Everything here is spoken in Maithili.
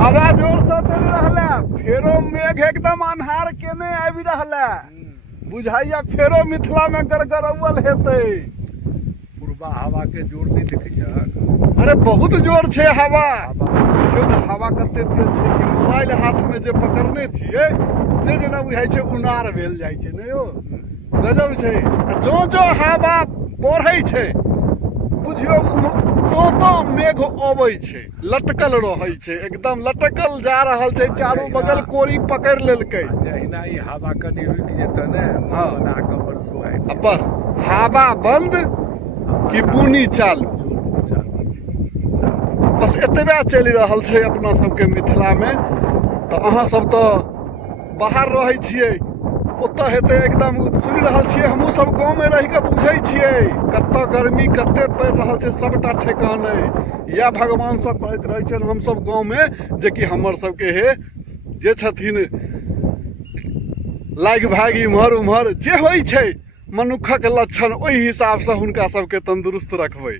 हवा जोर से चल रहा है, फेरो मेघ एकदम अन्हार केने आबि रहा है। बुझाइया फेरो मिथिला में गड़गड़ौल हेतै। पूर्वा हवा के जोर नहीं देखै छ। अरे बहुत जोर छे हवा। हवा कते तेज छे कि मोबाइल हाथ में जे पकड़ने छिए से जेना बुझाइ छे उनार भेल जाइ छे ने यो। गजब छे। जो जो हवा बढ़ै छे बुझियो तो मेघ अबै छे, लटकल रहै छे, एकदम लटकल जा रहल छे, चारों बगल कोरी पकड़ लेलकै। जहिना ई हवा कनी रुक जेतै ने हाँ। बना के बरसो आबि अब बस हवा बंद कि बुनी चालू, बस एतबे चलि रहल छै अपना सबके मिथिला में। तो अहाँ सब तो बाहर रहै छियै, ओतऽ हेतै एकदम सुनि रहल छियै। हमहूँ सब गाँव में रहि के बुझै छियै कतऽ गर्मी कते पड़ि रहल छै, सबटा ठेकान अइ। या भगवान सब कहैत रहै छनि हम सब गाँव में जे कि हमर सबके हे जे छथिन लागि भाग इम्हर उम्हर जे होइ छै मनुखक लक्षण, ओहि हिसाब से हुनका सबके तंदुरुस्त रखबै।